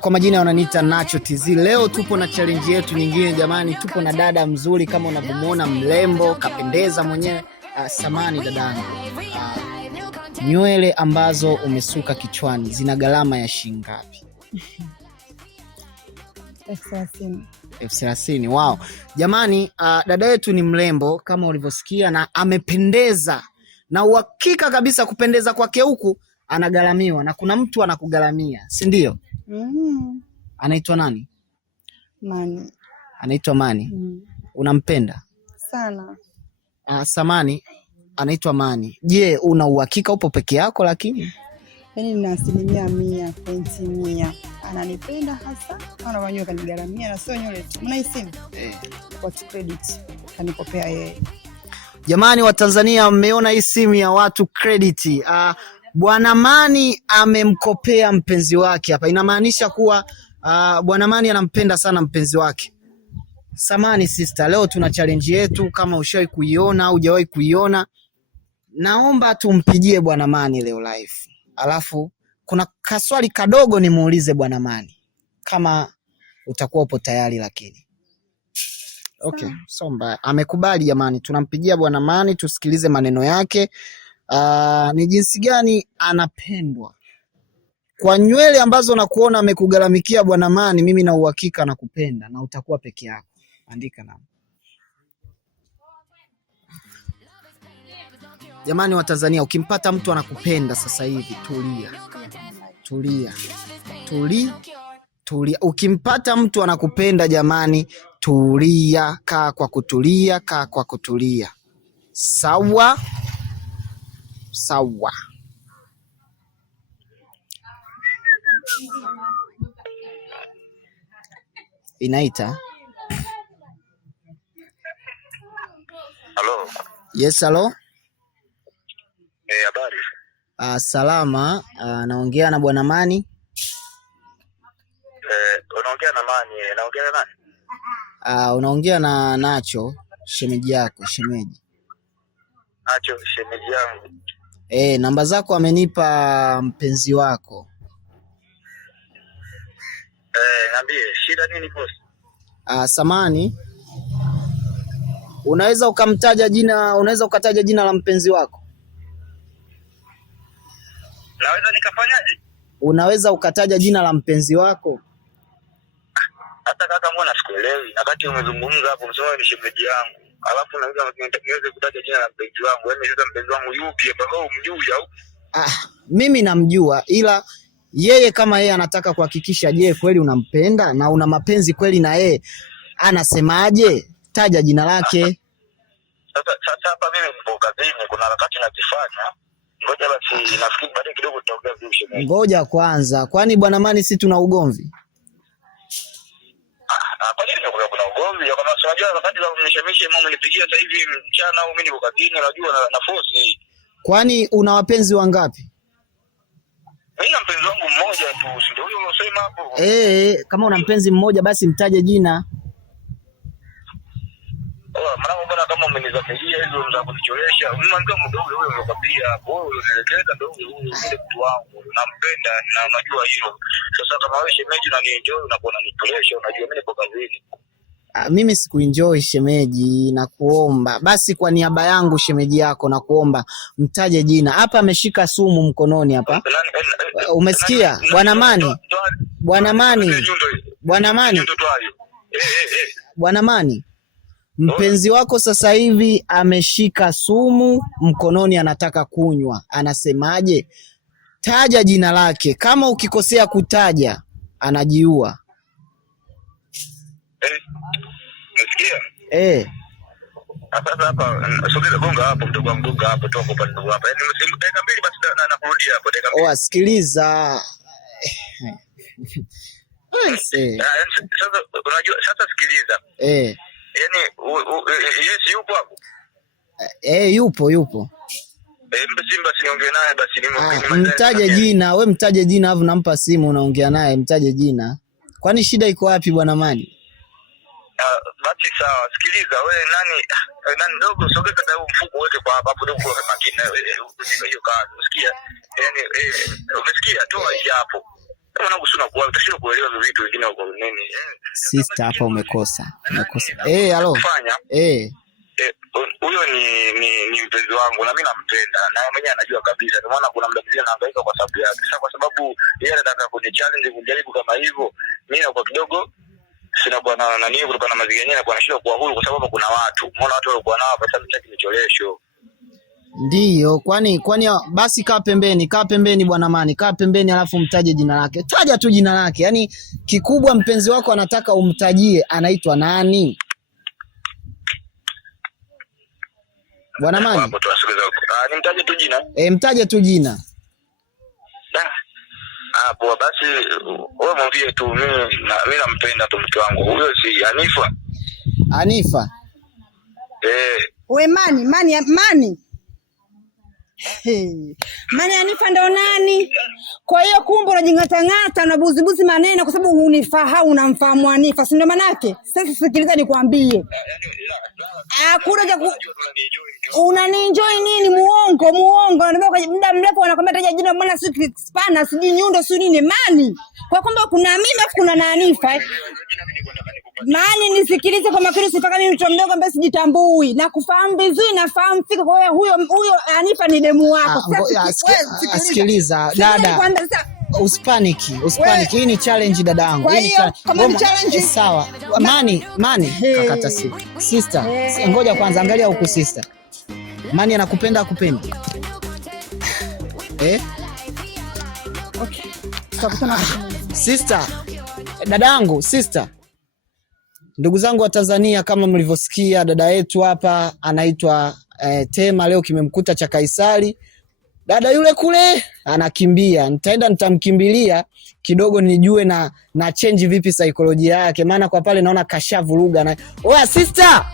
Kwa majina wananiita Nacho TZ. Leo tupo na challenge yetu nyingine jamani, tupo na dada mzuri kama unavyomuona, mrembo, kapendeza mwenyewe. Samani dadangu, nywele ambazo umesuka kichwani zina gharama ya shilingi ngapi? 30,000. Wow. Jamani, dada yetu ni mrembo kama ulivyosikia na amependeza. Na uhakika kabisa kupendeza kwake huku anagharamiwa na kuna mtu anakugharamia, si ndio? Anaitwa nani? Mani. Anaitwa Mani. Unampenda? Sana. Samani, anaitwa Mani. Je, una uhakika upo peke yako lakini? Yaani nina 100% ananipenda hasa. Ana wanyoa kanigharamia na sio nywele tu. Mnahisi? What credit kanikopea yeye. Jamani wa Tanzania, mmeona hii simu ya watu credit. Bwana Mani amemkopea mpenzi wake hapa. Inamaanisha kuwa Bwana Mani anampenda sana mpenzi wake. Samani sister, leo tuna challenge yetu, kama ushawahi kuiona au hujawahi kuiona, naomba tumpigie Bwana Mani leo live. Alafu kuna kaswali kadogo nimuulize Bwana Mani kama utakuwa upo tayari lakini. Okay, somba amekubali jamani. Tunampigia Bwana Mani tusikilize maneno yake. Ni jinsi gani anapendwa. Kwa nywele ambazo nakuona amekugharamikia Bwana Mani, mimi na uhakika nakupenda na utakuwa peke yako. Andika namba. Jamani wa Tanzania, ukimpata mtu anakupenda sasa hivi, tulia. Ukimpata mtu anakupenda jamani, tulia, kaa kwa kutulia. Sawa? Inaita. Hello. Yes, hello. Habari. Salama. Naongea na Bwana Mani. Unaongea na Mani. Naongea na nani? Unaongea na Nacho, shemeji yako, shemeji. Nacho, shemeji yangu. Namba zako amenipa mpenzi wako. Niambie, shida nini boss? Samani, unaweza ukataja jina la mpenzi wako? Naweza nikafanyaje? Unaweza ukataja jina la mpenzi wako? Hata kaka, mbona sikuelewi? Wakati umezungumza hapo msema ni shemeji yangu. Alafu naweza kutaja jina la mpenzi wangu. Yaani sasa mpenzi wangu yupi hapa? Wewe umjui au? Mimi namjua, ila yeye kama yeye anataka kuhakikisha, je, kweli unampenda na una mapenzi kweli na yeye, anasemaje? Taja jina lake. Sasa hapa mimi nipo kazini, kuna wakati nakifanya. Ngoja basi, nafikiri baadaye kidogo tutaongea vizuri shemeji. Ngoja kwanza, kwani Bwana Mani si tuna ugomvi? Kwa nini kuna ugomvi? Kama unajua wakati wa mshemeshi mama nipigia sasa hivi mchana au mimi niko kazini, unajua na force hii. Kwani una wapenzi wangapi? Mimi na mpenzi wangu mmoja tu, ndio huyo unasema hapo. Kama una mpenzi mmoja basi mtaje jina. Mwanangu, mbona kama umenizamilia hizo za kunicholesha? Mimi ndio mdogo wewe unakwambia, wewe unaelekeza ndio huyo mtu wangu. Nampenda na unajua hilo. Sasa kama wewe shemeji na nienjoy unakuwa unanicholesha, unajua mimi nipo kazini. Mimi sikuenjoy shemeji, na kuomba basi kwa niaba yangu shemeji yako na kuomba mtaje jina. Hapa ameshika sumu mkononi hapa. Umesikia Bwana Mani? Bwana Mani, mpenzi wako sasa hivi ameshika sumu mkononi, anataka kunywa. Anasemaje? Taja jina lake. Kama ukikosea kutaja anajiua. Unasikia? Sasa hapa sogeza gonga hapo, mdogo wangu gonga hapo, toka kwa ndugu hapa. Yaani msimu dakika mbili basi na kurudi hapo dakika mbili. Sikiliza. Sasa unajua, sasa sikiliza. Yaani yes yupo hapo? Yupo. Simba siniongee naye basi mtaje jina, we mtaje jina alafu nampa simu unaongea naye, mtaje jina. Kwani shida iko wapi Bwana Mani? Basi sawa, sikiliza wewe nani ndogo, sogeza huu mfuko wote kwa hapo ndogo kwa makini hiyo kazi. Unasikia? Yaani umesikia? Toa hii hapo. mwanangu sio kwa utashinda kuelewa vitu vingine kwa nini. Sister, hapa umekosa. Halo. Huyo ni mpenzi wangu na mimi nampenda na yeye mwenyewe anajua kabisa. Ndio maana kuna muda mwingine nahangaika kwa sababu yake. Sasa kwa sababu yeye anataka kuni challenge kujaribu kama hivyo, mimi kwa kidogo sina kwa na nini kutokana na mazingira yenyewe na kwa nashindwa kuwa huru kwa sababu kuna watu. Umeona watu walikuwa nao hapa sasa mtaki nicholesho. Ndiyo, kwani basi kaa pembeni bwana Mani, kaa pembeni alafu mtaje jina lake. Taja tu jina lake. Yaani kikubwa mpenzi wako anataka umtajie anaitwa nani? Bwana Mani. Nimtaje tu jina. Mtaje tu jina. Hapo basi wewe mwambie tu mimi nampenda tu mke wangu. Huyo si Hanifa. We Mani. Mani Hanifa ndo nani? Kwa hiyo kumbe unajingata na buzibuzi maneno kwa sababu unifahamu unamfahamu Hanifa, si ndo manake? Sasa sikiliza nikwambie. Hakuna unanienjoy nini? Muongo. Anataka kwa muda mrefu anakwambia taja jina mbona si Spana, si Nyundo, si nini Mani. Kwa kwamba kuna mimi afu kuna na Hanifa. Mani nisikilize kwa makini, usitaka mimi mtu mdogo ambaye sijitambui. Na kufahamu vizuri, nafahamu fika kwa huyo Hanifa ni demu wako. Sasa sikiliza dada. Uspaniki. Hii ni challenge dadangu. Hii ni challenge. Sawa. Mani kakata sister. Ngoja kwanza angalia huku sister. Mani anakupenda akupendi? Okay. Tutakutana sister. Dadangu, sister. Ndugu zangu wa Tanzania, kama mlivyosikia dada yetu hapa anaitwa Tema, leo kimemkuta cha Kaisari. Dada yule kule anakimbia. Nitamkimbilia kidogo nijue na change vipi saikolojia yake, maana kwa pale naona kashavuruga na. Oya sister.